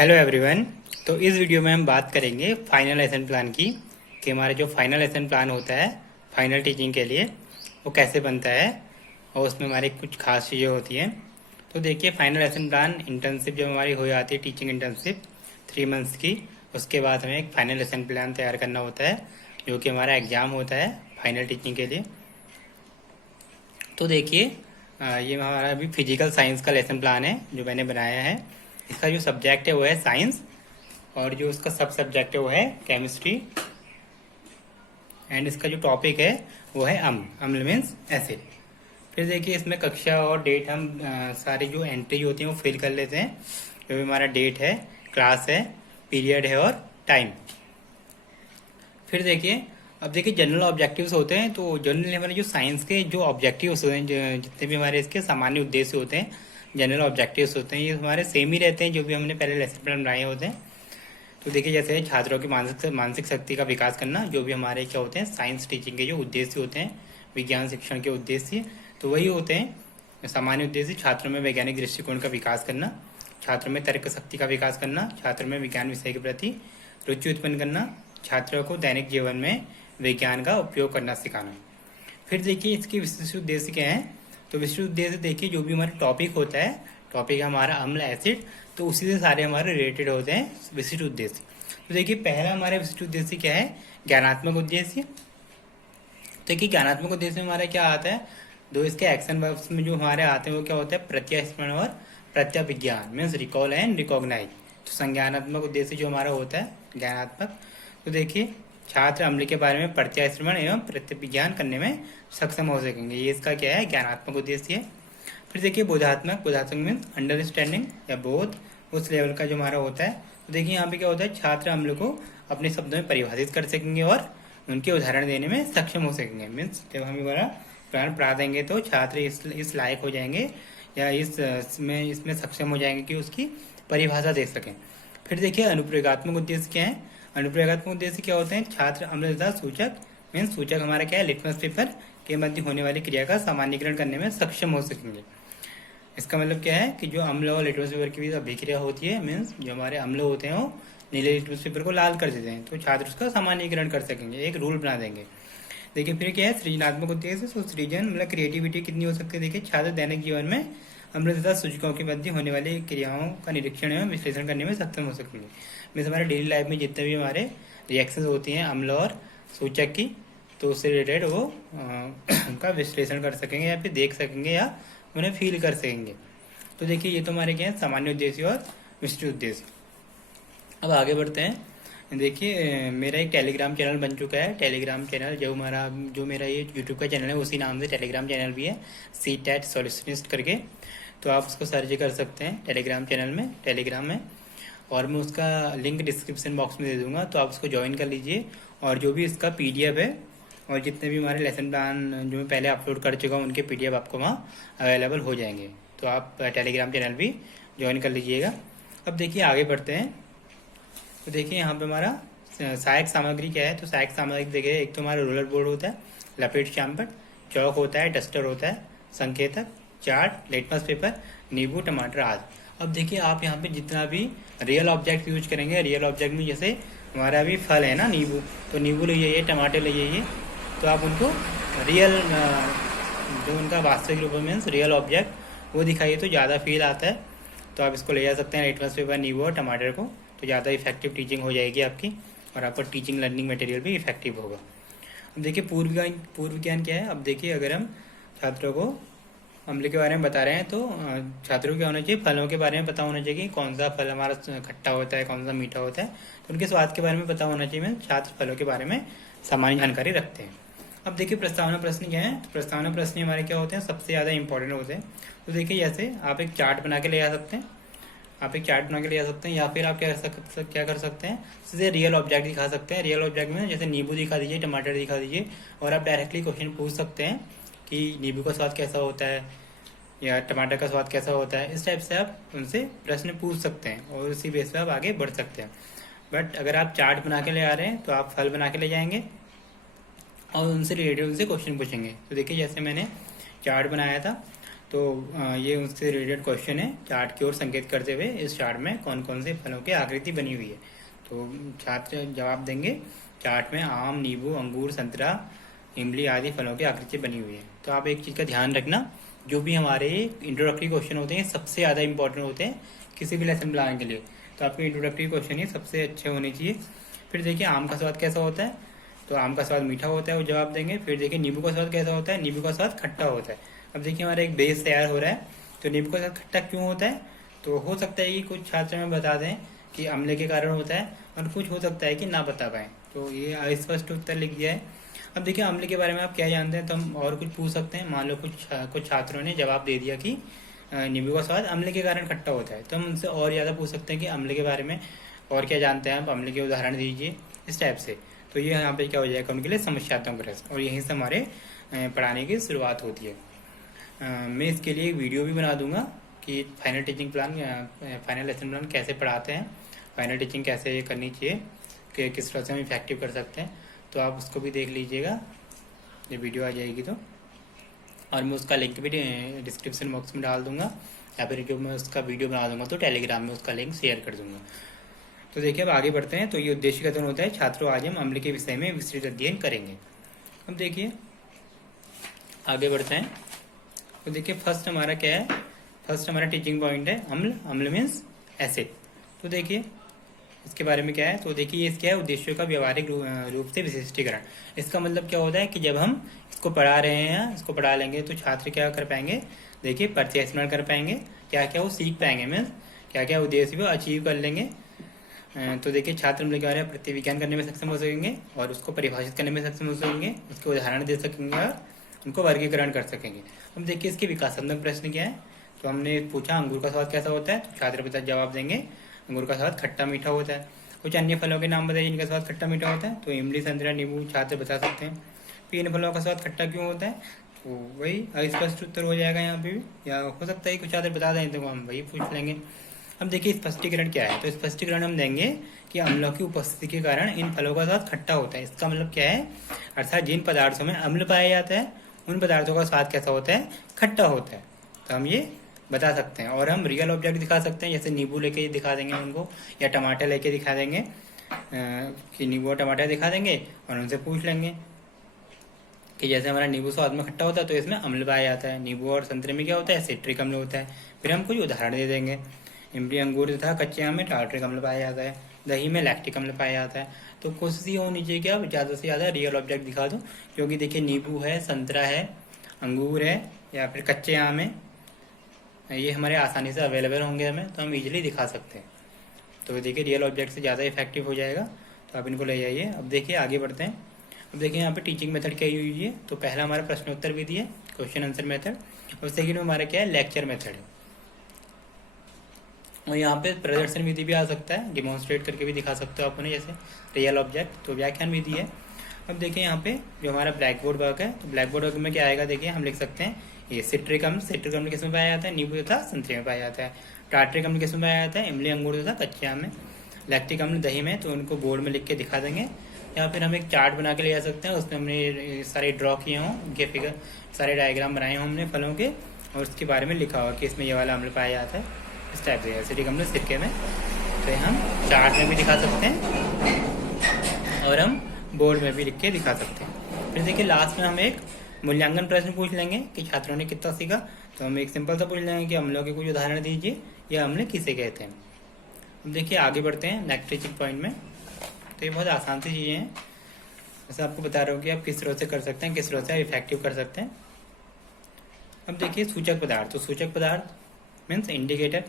Hello everyone. तो इस video में हम बात करेंगे फाइनल लेसन प्लान की कि हमारा जो फाइनल लेसन प्लान होता है फाइनल टीचिंग के लिए वो कैसे बनता है और उसमें हमारी कुछ खास चीज़ें होती हैं। तो देखिए, फाइनल लेसन प्लान इंटर्नशिप जब हमारी हो जाती है, टीचिंग इंटर्नशिप 3 मंथ्स की, उसके बाद हमें एक फाइनल लेसन प्लान तैयार करना होता है जो कि हमारा एग्ज़ाम होता है फाइनल टीचिंग के लिए। तो देखिए, ये हमारा अभी फिजिकल साइंस का लेसन प्लान है जो मैंने बनाया है। इसका जो सब्जेक्ट है वो है साइंस और जो उसका सब सब्जेक्ट है वो है केमिस्ट्री। एंड इसका जो टॉपिक है वो है अम्ल मीन्स एसिड। फिर देखिए, इसमें कक्षा और डेट हम सारी जो एंट्री होती है वो फिल कर लेते हैं। जो भी हमारा डेट है, क्लास है, पीरियड है और टाइम। फिर देखिए, अब देखिए जनरल ऑब्जेक्टिव्स होते हैं। तो जनरल हमारे जो साइंस के जो ऑब्जेक्टिव्स होते हैं, जितने भी हमारे इसके सामान्य उद्देश्य होते हैं, जनरल ऑब्जेक्टिव्स होते हैं, ये हमारे सेम ही रहते हैं जो भी हमने पहले लेसन प्लान बनाए होते हैं। तो देखिए, जैसे छात्रों की मानसिक शक्ति का विकास करना, जो भी हमारे क्या होते हैं साइंस टीचिंग के जो उद्देश्य होते हैं, विज्ञान शिक्षण के उद्देश्य, तो वही होते हैं सामान्य उद्देश्य। छात्रों में वैज्ञानिक दृष्टिकोण का विकास करना, छात्रों में तर्क शक्ति का विकास करना, छात्रों में विज्ञान विषय के प्रति रुचि उत्पन्न करना, छात्रों को दैनिक जीवन में विज्ञान का उपयोग करना सिखाना। फिर देखिए, इसके विशिष्ट उद्देश्य क्या है। तो विशिष्ट उद्देश्य देखिए, जो भी हमारा टॉपिक होता है, टॉपिक हमारा अम्ल एसिड, तो उसी से सारे हमारे रिलेटेड होते हैं विशिष्ट उद्देश्य। तो देखिए, पहला हमारा विशिष्ट उद्देश्य क्या है, ज्ञानात्मक उद्देश्य। देखिए, ज्ञानात्मक उद्देश्य में हमारा क्या आता है, दो इसके एक्शन वर्ब्स में जो हमारे आते हैं वो क्या होता है, प्रत्यास्मरण और प्रत्याभिज्ञान मीन्स रिकॉल एंड रिकॉग्नाइज। तो संज्ञानात्मक उद्देश्य जो हमारा होता है ज्ञानात्मक, तो देखिए छात्र अम्ल के बारे में प्रत्यास्मरण एवं प्रत्याभिज्ञान करने में सक्षम हो सकेंगे, ये इसका क्या है, ज्ञानात्मक उद्देश्य है। फिर देखिए बोधात्मक मीन्स अंडरस्टैंडिंग या बोध, उस लेवल का जो हमारा होता है। तो देखिए यहाँ पे क्या होता है, छात्र अम्ल को अपने शब्दों में परिभाषित कर सकेंगे और उनके उदाहरण देने में सक्षम हो सकेंगे। मीन्स जब हम हमारा प्लान पढ़ा देंगे तो छात्र इस लायक हो जाएंगे या इसमें सक्षम हो जाएंगे कि उसकी परिभाषा दे सकें। फिर देखिए अनुप्रयोगात्मक उद्देश्य क्या है। अनुप्रयोगात्मक उद्देश्य क्या होते हैं, छात्र अम्ल तथा सूचक मीन्स सूचक हमारा क्या है, लिटमस पेपर के मध्य होने वाली क्रिया का सामान्यीकरण करने में सक्षम हो सकेंगे। इसका मतलब क्या है कि जो अम्ल और लिटमस पेपर के बीच अभिक्रिया होती है, मीन्स जो हमारे अम्ल होते हैं वो नीले लिटमस पेपर को लाल कर देते हैं, तो छात्र उसका सामान्यीकरण कर सकेंगे, एक रूल बना देंगे। देखिए फिर क्या है, सृजनात्मक उद्देश्य। तो सृजन मतलब क्रिएटिविटी कितनी हो सकती है। देखिए, छात्र दैनिक जीवन में अम्ल तथा सूचकों के मध्य होने वाली क्रियाओं का निरीक्षण एवं विश्लेषण करने में सक्षम हो सकेंगे। मीन्स हमारे डेली लाइफ में जितने भी हमारे रिएक्शंस होती हैं अम्ल और सूचक की, तो उससे रिलेटेड वो उनका विश्लेषण कर सकेंगे या फिर देख सकेंगे या उन्हें फील कर सकेंगे। तो देखिए, ये तो हमारे क्या है, सामान्य उद्देश्य और विशिष्ट उद्देश्य। अब आगे बढ़ते हैं। देखिए, मेरा एक टेलीग्राम चैनल बन चुका है। टेलीग्राम चैनल जो मेरा ये यूट्यूब का चैनल है उसी नाम से टेलीग्राम चैनल भी है, CTET सॉल्यूशनिस्ट करके। तो आप उसको सर्च कर सकते हैं टेलीग्राम चैनल में, टेलीग्राम में, और मैं उसका लिंक डिस्क्रिप्शन बॉक्स में दे दूंगा, तो आप उसको ज्वाइन कर लीजिए। और जो भी इसका PDF है और जितने भी हमारे लेसन प्लान जो मैं पहले अपलोड कर चुका हूँ उनके PDF आपको वहाँ अवेलेबल हो जाएंगे, तो आप टेलीग्राम चैनल भी ज्वाइन कर लीजिएगा। अब देखिए आगे बढ़ते हैं। तो देखिए यहाँ पे हमारा सहायक सामग्री क्या है। तो सहायक सामग्री देखिए, एक तो हमारा रोलर बोर्ड होता है, लपेट चाम्पर, चौक होता है, डस्टर होता है, संकेतक, चार्ट, लिटमस पेपर, नींबू, टमाटर आदि। अब देखिए, आप यहाँ पे जितना भी रियल ऑब्जेक्ट यूज करेंगे, रियल ऑब्जेक्ट में जैसे हमारा अभी फल है ना नींबू, तो नींबू ले जाइए, टमाटर ले जाइए, तो आप उनको रियल जो उनका वास्तविक रूप मीन्स रियल ऑब्जेक्ट वो दिखाइए तो ज़्यादा फील आता है। तो आप इसको ले जा सकते हैं, लिटमस पेपर, नींबू और टमाटर को, तो ज़्यादा इफेक्टिव टीचिंग हो जाएगी आपकी और आपका टीचिंग लर्निंग मटेरियल भी इफेक्टिव होगा। अब देखिए पूर्व ज्ञान क्या है। अब देखिए, अगर हम छात्रों को अम्ल के बारे में बता रहे हैं तो छात्रों को क्या होना चाहिए, फलों के बारे में पता होना चाहिए कि कौन सा फल हमारा खट्टा होता है, कौन सा मीठा होता है, तो उनके स्वाद के बारे में पता होना चाहिए। छात्र फलों के बारे में सामान्य जानकारी रखते हैं। अब देखिए प्रस्तावना प्रश्न क्या है। तो प्रस्तावना प्रश्न हमारे क्या होते हैं, सबसे ज़्यादा इंपॉर्टेंट होते हैं। तो देखिए, जैसे आप एक चार्ट बना के ले आ सकते हैं, या फिर आप क्या कर सकते हैं, सीधे रियल ऑब्जेक्ट दिखा सकते हैं। रियल ऑब्जेक्ट में जैसे नींबू दिखा दीजिए, टमाटर दिखा दीजिए, और आप डायरेक्टली क्वेश्चन पूछ सकते हैं कि नींबू का स्वाद कैसा होता है या टमाटर का स्वाद कैसा होता है। इस टाइप से आप उनसे प्रश्न पूछ सकते हैं और उसी बेस पे आप आगे बढ़ सकते हैं। बट अगर आप चार्ट बना के ले आ रहे हैं तो आप फल बना के ले जाएंगे और उनसे रिलेटेड उनसे क्वेश्चन पूछेंगे। तो देखिए, जैसे मैंने चार्ट बनाया था, तो ये उससे रिलेटेड क्वेश्चन है, चार्ट की ओर संकेत करते हुए इस चार्ट में कौन कौन से फलों की आकृति बनी हुई है। तो छात्र जवाब देंगे, चार्ट में आम, नींबू, अंगूर, संतरा, इमली आदि फलों की आकृति बनी हुई है। तो आप एक चीज़ का ध्यान रखना, जो भी हमारे इंट्रोडक्टरी क्वेश्चन होते हैं सबसे ज़्यादा इंपॉर्टेंट होते हैं किसी भी लेसन बनाने के लिए। तो आपके इंट्रोडक्टरी क्वेश्चन ही सबसे अच्छे होने चाहिए। फिर देखिए आम का स्वाद कैसा होता है, तो आम का स्वाद मीठा होता है, वो जवाब देंगे। फिर देखिए नींबू का स्वाद कैसा होता है, नींबू का स्वाद खट्टा होता है। अब देखिए हमारा एक बेस तैयार हो रहा है, तो नींबू का स्वाद खट्टा क्यों होता है, तो हो सकता है कि कुछ छात्र हमें बता दें कि अम्ल के कारण होता है, और कुछ हो सकता है कि ना बता पाए। तो ये अस्पष्ट उत्तर लिख दिया है। अब देखिए अम्ल के बारे में आप क्या जानते हैं, तो हम और कुछ पूछ सकते हैं। मान लो कुछ छात्रों ने जवाब दे दिया कि नींबू का स्वाद अम्ल के कारण खट्टा होता है, तो हम उनसे और ज़्यादा पूछ सकते हैं कि अम्ल के बारे में और क्या जानते हैं आप, अम्ल के उदाहरण दीजिए, इस टाइप से। तो ये यहाँ पे क्या हो जाएगा उनके लिए समस्यात्मक प्रश्न, और यहीं से हमारे पढ़ाने की शुरुआत होती है। मैं इसके लिए एक वीडियो भी बना दूंगा कि final teaching plan, final lesson plan कैसे पढ़ाते हैं, फाइनल टीचिंग कैसे करनी चाहिए, कि किस तरह से हम इफेक्टिव कर सकते हैं। तो आप उसको भी देख लीजिएगा, ये वीडियो आ जाएगी तो। और मैं उसका लिंक भी डिस्क्रिप्शन बॉक्स में डाल दूंगा, या फिर जो मैं उसका वीडियो बना दूंगा तो टेलीग्राम में उसका लिंक शेयर कर दूंगा। तो देखिए अब आगे बढ़ते हैं। तो ये उद्देश्य कथन होता है, छात्रों आज हम अम्ल के विषय में विस्तृत अध्ययन करेंगे। अब देखिए आगे बढ़ते हैं। तो देखिए फर्स्ट हमारा क्या है, फर्स्ट हमारा टीचिंग पॉइंट है अम्ल। अम्ल मीन्स एसिड। तो देखिए इसके बारे में क्या है, तो देखिए ये क्या है, उद्देश्यों का व्यवहारिक रूप से विशिष्टीकरण। इसका मतलब क्या होता है कि जब हम इसको पढ़ा रहे हैं, इसको पढ़ा लेंगे तो छात्र क्या कर पाएंगे, देखिए परिचय स्मरण कर पाएंगे, क्या क्या वो सीख पाएंगे, मीन्स क्या क्या उद्देश्य वो अचीव कर लेंगे। तो देखिए छात्र अम्ल के बारे में प्रतिविज्ञान करने में सक्षम हो सकेंगे, और उसको परिभाषित करने में सक्षम हो सकेंगे, उसके उदाहरण दे सकेंगे, और उनको वर्गीकरण कर सकेंगे। अब देखिए इसके विकासात्मक प्रश्न क्या है, तो हमने पूछा अंगूर का स्वाद कैसा होता है, तो छात्र बता जवाब देंगे अंगूर का स्वाद खट्टा मीठा होता है। कुछ अन्य फलों के नाम बताइए जिनका स्वाद खट्टा मीठा होता है, तो इमली, संतरा, नींबू छात्र बता सकते हैं। फिर इन फलों का स्वाद खट्टा क्यों होता है, तो वही अस्पष्ट उत्तर हो जाएगा यहाँ पे भी, या हो सकता है कुछ छात्र बता दें तो हम वही पूछ लेंगे। अब देखिए स्पष्टीकरण क्या है, तो स्पष्टीकरण हम देंगे कि अम्लों की उपस्थिति के कारण इन फलों का स्वाद खट्टा होता है। इसका मतलब क्या है, अर्थात जिन पदार्थों में अम्ल पाया जाता है उन पदार्थों का स्वाद कैसा होता है, खट्टा होता है। तो हम ये बता सकते हैं, और हम रियल ऑब्जेक्ट दिखा सकते हैं, जैसे नींबू लेके दिखा देंगे उनको, या टमाटर लेके दिखा देंगे कि नींबू और टमाटर दिखा देंगे, और उनसे पूछ लेंगे कि जैसे हमारा नींबू स्वाद में खट्टा होता है तो इसमें अम्ल पाया जाता है, नींबू और संतरे में क्या होता है, सिट्रिक अम्ल होता है। फिर हम कुछ उदाहरण दे देंगे, इमली, अंगूर तथा कच्चे आम में टार्ट्रिक अम्ल पाया जाता है, दही में लैक्टिक अम्ल पाया जाता है। तो कोशिश ये होनी चाहिए कि आप ज़्यादा से ज़्यादा रियल ऑब्जेक्ट दिखा दो, क्योंकि देखिए नींबू है, संतरा है, अंगूर है, या फिर कच्चे आम है, ये हमारे आसानी से अवेलेबल होंगे हमें, तो हम इजीली दिखा सकते हैं। तो देखिए रियल ऑब्जेक्ट से ज़्यादा इफेक्टिव हो जाएगा, तो आप इनको ले जाइए। अब देखिए आगे बढ़ते हैं। अब देखिए यहाँ पे टीचिंग मेथड क्या यूज है, तो पहला हमारा प्रश्नोत्तर विधि है, क्वेश्चन आंसर मेथड, और सेकेंड में हमारा क्या है, लेक्चर मेथड है। और यहाँ पे प्रदर्शन विधि भी आ सकता है, डिमॉन्स्ट्रेट करके भी दिखा सकते हो आप उन्हें, जैसे रियल ऑब्जेक्ट। तो व्याख्यान विधि है। अब देखिए यहाँ पे जो हमारा ब्लैक बोर्ड वर्क है, तो ब्लैक बोर्ड वर्क में क्या आएगा, देखिए हम लिख सकते हैं ये सिट्रिक अम्ल किसमें पाया जाता है, नींबू तथा संतरे में पाया जाता है। टार्ट्रिक अम्ल किसमें पाया जाता है, इमली, अंगूर तथा कच्चे आम में। लैक्टिक अम्ल दही में, तो उनको बोर्ड में लिख के दिखा देंगे, या फिर हम एक चार्ट बना के ले जा सकते हैं, उसमें हमने सारे ड्रॉ किए हों, उनके फिगर, सारे डायग्राम बनाए हों हमने फलों के, और उसके बारे में लिखा हुआ कि इसमें ये वाला अम्ल पाया जाता है, इस टाइप से एसिडिक अम्ल सिरके में। तो हम चार्ट में भी दिखा सकते हैं, और हम बोर्ड में भी लिख के दिखा सकते हैं। फिर देखिए लास्ट में हम एक मूल्यांकन प्रश्न पूछ लेंगे कि छात्रों ने कितना सीखा। तो हम एक सिंपल सा पूछ लेंगे कि अम्लों के कुछ उदाहरण दीजिए, या अम्ल किसे कहते हैं। अब देखिए आगे बढ़ते हैं नेक्स्ट टीचिंग पॉइंट में। तो ये बहुत आसान सी चीज़ें हैं, जैसे आपको बता रहा हूँ कि आप किस तरह से कर सकते हैं, किस तरह से इफेक्टिव कर सकते हैं। अब देखिए सूचक पदार्थ, तो सूचक पदार्थ मीन्स इंडिकेटर।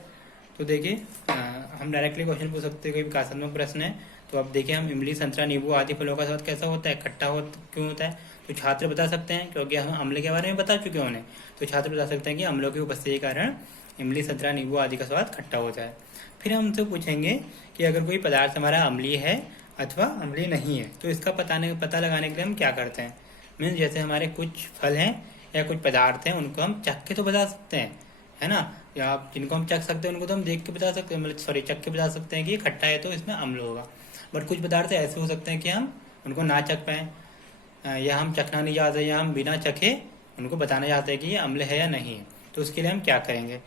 तो देखिए हम डायरेक्टली क्वेश्चन पूछ सकते हैं, कोई विकासात्मक प्रश्न है, तो अब देखिए हम इमली, संतरा, नींबू आदि फलों का स्वाद कैसा होता है, खट्टा क्यों होता है, तो छात्र बता सकते हैं, क्योंकि हम अम्ल के बारे में बता चुके हैं उन्हें। तो छात्र बता सकते हैं कि अम्लों की उपस्थिति के कारण इमली, संतरा, नींबू आदि का स्वाद खट्टा होता है। फिर हम उनसे पूछेंगे कि अगर कोई पदार्थ हमारा अम्लीय है अथवा अम्लीय नहीं है, तो इसका पता लगाने के लिए हम क्या करते हैं। मीन्स जैसे हमारे कुछ फल हैं या कुछ पदार्थ हैं, उनको हम चख के तो बता सकते हैं, है ना, या आप जिनको हम चख सकते हैं उनको तो हम देख के बता सकते हैं, मतलब सॉरी चख के बता सकते हैं कि ये खट्टा है तो इसमें अम्ल होगा। बट कुछ पदार्थ ऐसे हो सकते हैं कि हम उनको ना चख पाएँ, या हम चखना नहीं चाहते, या हम बिना चखे उनको बताना चाहते हैं कि ये अम्ल है या नहीं है। तो उसके लिए हम क्या करेंगे।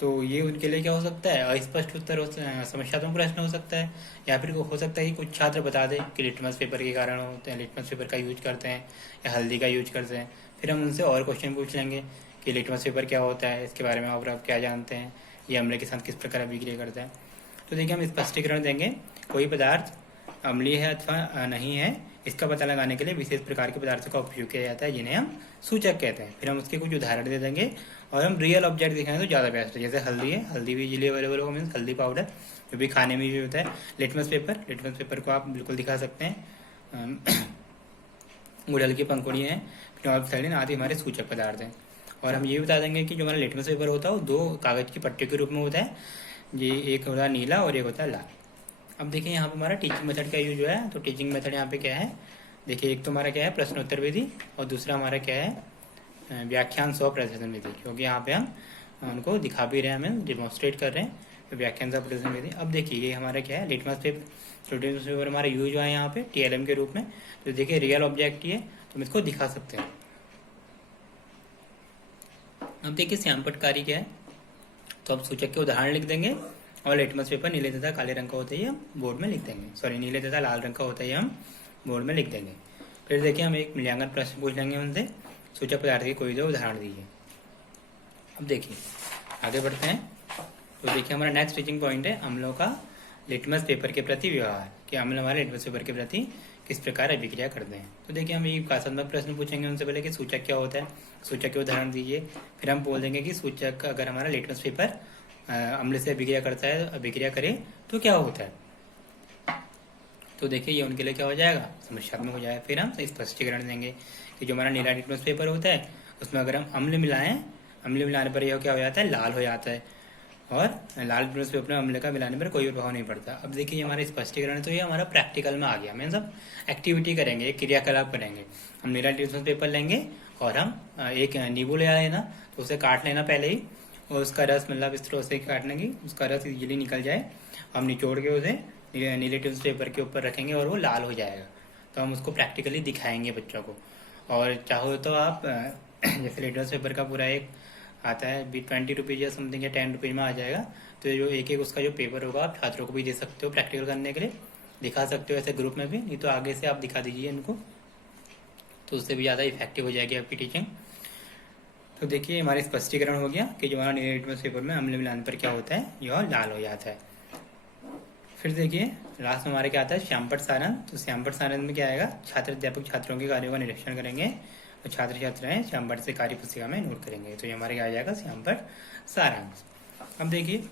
तो ये उनके लिए क्या हो सकता है, अस्पष्ट उत्तर समस्यात्मक प्रश्न हो सकता है, या फिर हो सकता है कि कुछ छात्र बता दें कि लिटमस पेपर के कारण होते हैं, लिटमस पेपर का यूज करते हैं या हल्दी का यूज करते हैं। फिर हम उनसे और क्वेश्चन पूछ लेंगे कि लिटमस पेपर क्या होता है, इसके बारे में आप क्या जानते हैं, ये अम्ल के साथ किस प्रकार अभिक्रिया करता है। तो देखिए हम स्पष्टीकरण देंगे, कोई पदार्थ अम्लीय है अथवा नहीं है, इसका पता लगाने के लिए विशेष प्रकार के पदार्थों का उपयोग किया जाता है, जिन्हें हम सूचक कहते हैं। फिर हम उसके कुछ उदाहरण दे देंगे और हम रियल ऑब्जेक्ट दिखाएं तो ज़्यादा बेस्ट है। जैसे हल्दी है, हल्दी भी इजीली अवेलेबल होगा, मीन्स हल्दी पाउडर जो भी खाने में भी होता है। लिटमस पेपर को आप बिल्कुल दिखा सकते हैं। गुड़हल की पंखुड़ियाँ हैं, फिनोल्फथालीन आदि हमारे सूचक पदार्थ हैं। और हम ये बता देंगे कि जो हमारा लिटमस पेपर होता है वो 2 कागज की पट्टियों के रूप में होता है, ये एक होता है नीला और एक होता है लाल। अब देखिए यहाँ पर हमारा टीचिंग मेथड का यूज हुआ है। तो टीचिंग मेथड यहाँ पे क्या है, देखिए एक तो हमारा क्या है प्रश्नोत्तर विधि, और दूसरा हमारा क्या है व्याख्यान सह प्रदर्शन विधि, क्योंकि यहाँ पे हम उनको दिखा भी रहे हैं, हमें डिमॉन्स्ट्रेट कर रहे हैं। तो व्याख्यान सह प्रदर्शन विधि। अब देखिए ये हमारा क्या है लिटमस पेपर हमारा यूज हुआ है यहाँ पे TLM के रूप में। तो देखिए रियल ऑब्जेक्ट ही है, तो हम इसको दिखा सकते हैं। अब देखिए श्यामपटकारी क्या है, तो अब सूचक के उदाहरण लिख देंगे, और लिटमस पेपर नीले तथा काले रंग का होता है, हम बोर्ड में लिख देंगे। सॉरी, नीले तथा लाल रंग का होता है, हम बोर्ड में लिख देंगे। फिर देखिए हम एक मूल्यांकन प्रश्न पूछ लेंगे उनसे, सूचक पदार्थ के कोई 2 उदाहरण दीजिए। अब देखिए आगे बढ़ते हैं। तो देखिए हमारा नेक्स्ट टीचिंग पॉइंट है अम्लों का लिटमस पेपर के प्रति व्यवहार, कि अम्ल हमारे लिटमस पेपर के प्रति किस प्रकार अभिक्रिया करते हैं। तो देखिए हम ये विकासात्मक प्रश्न पूछेंगे उनसे पहले कि सूचक क्या होता है, सूचक के उदाहरण दीजिए। फिर हम बोल देंगे कि सूचक अगर हमारा लिटमस पेपर अम्ल से अभिक्रिया करता है, अभिक्रिया करे तो क्या होता है। तो देखिए ये उनके लिए क्या हो जाएगा, समस्यात्मक हो जाएगा। फिर हम स्पष्टीकरण देंगे कि जो हमारा नीला लिटमस पेपर होता है उसमें अगर हम अम्ल मिलाएं, अम्ल मिलाने पर यह क्या हो जाता है, लाल हो जाता है, और लाल लिटमस पेपर में अम्ल का मिलाने पर कोई प्रभाव नहीं पड़ता। अब देखिए हमारा स्पष्टीकरण, तो ये हमारा प्रैक्टिकल में आ गया। मीन्स हम एक्टिविटी करेंगे, एक क्रियाकलाप करेंगे। हम नीला लिटमस पेपर लेंगे और हम एक नींबू ले लेना, तो उसे काट लेना पहले ही, और उसका रस मतलब इस तरह से काटने की उसका रस इजीली निकल जाए। हम निचोड़ के उसे नीले लिटमस पेपर के ऊपर रखेंगे और वो लाल हो जाएगा। तो हम उसको प्रैक्टिकली दिखाएंगे बच्चों को। और चाहो तो आप जैसे लिटमस पेपर का पूरा एक आता है 20 रुपीज़ या समथिंग या 10 रुपीज़ में आ जाएगा, तो जो एक उसका जो पेपर होगा आप छात्रों को भी दे सकते हो प्रैक्टिकल करने के लिए, दिखा सकते हो ऐसे ग्रुप में भी, नहीं तो आगे से आप दिखा दीजिए इनको, तो उससे भी ज़्यादा इफेक्टिव हो जाएगी आपकी टीचिंग। तो देखिए हमारे स्पष्टीकरण हो गया कि जो हमारा नीले लिटमस पेपर में अम्ल मिलाने पर क्या होता है, यह लाल हो जाता है। फिर देखिए लास्ट में हमारे क्या आता है श्यामपट सारण। तो श्यामपट सारण में क्या आएगा, छात्र अध्यापक छात्रों के कार्यों का निरीक्षण करेंगे और छात्र छात्राएं श्यामपट से कार्य पुस्तिका में नोट करेंगे। तो ये हमारे क्या आ जाएगा श्यामपट सारांश। अब देखिए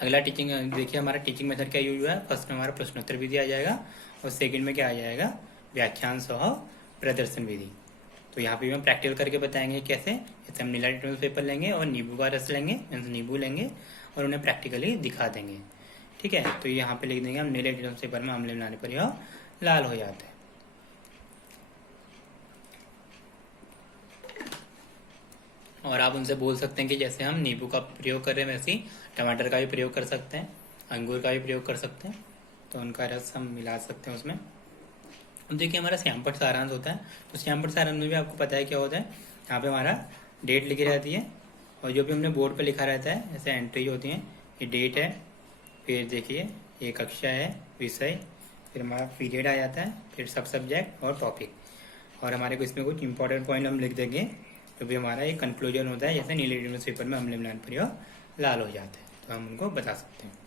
अगला टीचिंग, देखिए हमारा टीचिंग मेथड क्या यूज हुआ है। फर्स्ट में हमारा प्रश्नोत्तर विधि आ जाएगा, और सेकंड में क्या आ जाएगा, व्याख्यान सह प्रदर्शन विधि। तो यहाँ पे हम प्रैक्टिकल करके बताएंगे कैसे। जैसे हम नीला लिटमस पेपर लेंगे और नींबू का रस लेंगे, मीन्स नींबू लेंगे और उन्हें प्रैक्टिकली दिखा देंगे। ठीक है, तो यहाँ पे लिख देंगे हम नीले लिटमस पेपर में अम्ल मिलाने पर यह लाल हो जाता है। और आप उनसे बोल सकते हैं कि जैसे हम नींबू का प्रयोग कर रहे हैं वैसे ही टमाटर का भी प्रयोग कर सकते हैं, अंगूर का भी प्रयोग कर सकते हैं, तो उनका रस हम मिला सकते हैं उसमें। अब देखिए हमारा श्यामपट सारांश होता है। तो श्यामपट सारांश में भी आपको पता है क्या होता है, यहाँ पे हमारा डेट लिखी रहती है, और जो भी हमने बोर्ड पे लिखा रहता है ऐसे एंट्री होती है, ये डेट है, फिर देखिए ये कक्षा है, विषय, फिर हमारा पीरियड आ जाता है, फिर सब सब्जेक्ट और टॉपिक, और हमारे को इसमें कुछ इंपॉर्टेंट पॉइंट हम लिख देंगे, जो भी हमारा एक कंक्लूजन होता है, जैसे नीले लिटमस पेपर में अम्ल मिलाने पर यह लाल हो जाता है, तो हम उनको बता सकते हैं।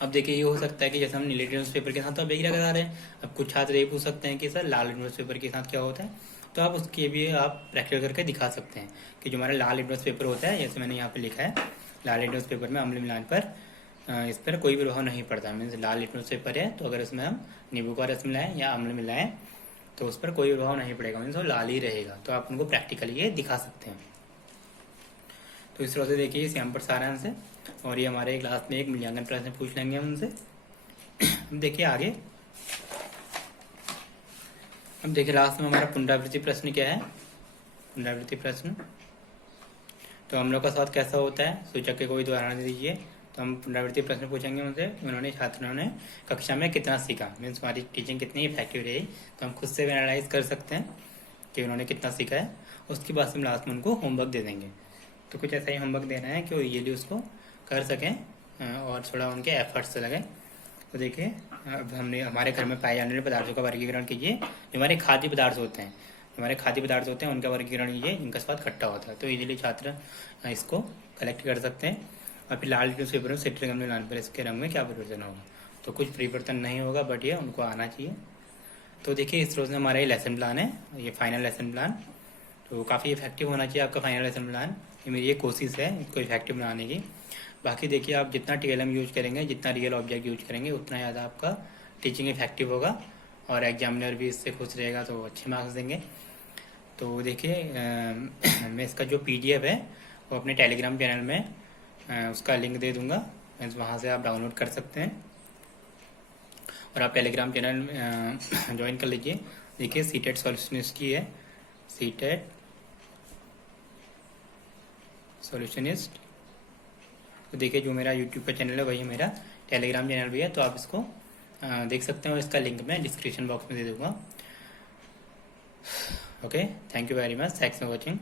अब देखिए ये हो सकता है कि जैसे हम नीले लिटमस पेपर के साथ तो अभिक्रिया करा रहे हैं, अब कुछ छात्र ये पूछ सकते हैं कि सर लाल लिटमस पेपर के साथ क्या होता है, तो आप उसके भी आप प्रैक्टिकल करके दिखा सकते हैं कि जो हमारा लाल लिटमस पेपर होता है, जैसे मैंने यहाँ पे लिखा है, लाल लिटमस पेपर में अम्ल मिलाने पर इस पर कोई प्रभाव नहीं पड़ता। मीन्स लाल लिटमस पेपर है, तो अगर इसमें हम नींबू का रस मिलाएं या अम्ल मिलाएं तो उस पर कोई प्रभाव नहीं पड़ेगा, मीन्स वो लाल ही रहेगा। तो आप उनको प्रैक्टिकली ये दिखा सकते हैं। तो इस तरह से देखिए श्यामपट सारांश है, और ये हमारे क्लास में एक मूल्यांकन प्रश्न पूछ लेंगे हम उनसे। देखिए आगे, अब देखिए लास्ट में हमारा पुनरावृत्ति प्रश्न क्या है। पुनरावृत्ति प्रश्न, तो हम लोग का स्वाद कैसा होता है, सूचक के कोई उदाहरण दीजिए। तो हम पुनरावृत्ति प्रश्न पूछेंगे उनसे, उन्होंने छात्रों ने कक्षा में कितना सीखा, मीन्स हमारी टीचिंग कितनी इफेक्टिव रही, तो हम खुद से भी एनालाइज कर सकते हैं कि उन्होंने कितना सीखा है। उसके बाद से हम लास्ट में उनको होमवर्क दे देंगे। तो कुछ ऐसा ही होमवर्क देना है कि वो इजीली उसको कर सकें और थोड़ा उनके एफर्ट्स लगें। तो देखिए, अब हमने हमारे घर में पाए जाने वाले पदार्थों का वर्गीकरण कीजिए। जो हमारे खाद्य पदार्थ होते हैं, उनका वर्गीकरण कीजिए, इनका स्वाद खट्टा होता है। तो इजीली छात्र इसको कलेक्ट कर सकते हैं। और फिर लाल पेपर में सिट्रिक अम्ल मिलाने पर इसके रंग में क्या परिवर्तन होगा। तो कुछ परिवर्तन नहीं होगा, बट ये उनको आना चाहिए। तो देखिए, इस रोज़ में हमारा ये लेसन प्लान है, ये फाइनल लेसन प्लान। तो काफ़ी इफेक्टिव होना चाहिए आपका फाइनल लेसन प्लान। ये मेरी ये कोशिश है इसको इफेक्टिव बनाने की। बाकी देखिए, आप जितना TLM यूज करेंगे, जितना रियल ऑब्जेक्ट यूज करेंगे, उतना ज़्यादा आपका टीचिंग इफेक्टिव होगा और एग्जामिनर भी इससे खुश रहेगा, तो अच्छे मार्क्स देंगे। तो देखिए, मैं इसका जो PDF है वो अपने टेलीग्राम चैनल में उसका लिंक दे दूंगा, वहाँ से आप डाउनलोड कर सकते हैं और आप टेलीग्राम चैनल ज्वाइन कर लीजिए। देखिए, सीटेट सॉल्यूशनिस्ट की है, सीटेट सॉल्यूशनिस्ट। तो देखिए, जो मेरा यूट्यूब का चैनल है वही मेरा टेलीग्राम चैनल भी है, तो आप इसको देख सकते हैं और इसका लिंक मैं डिस्क्रिप्शन बॉक्स में दे दूंगा। Okay, thank you very much, thanks for watching.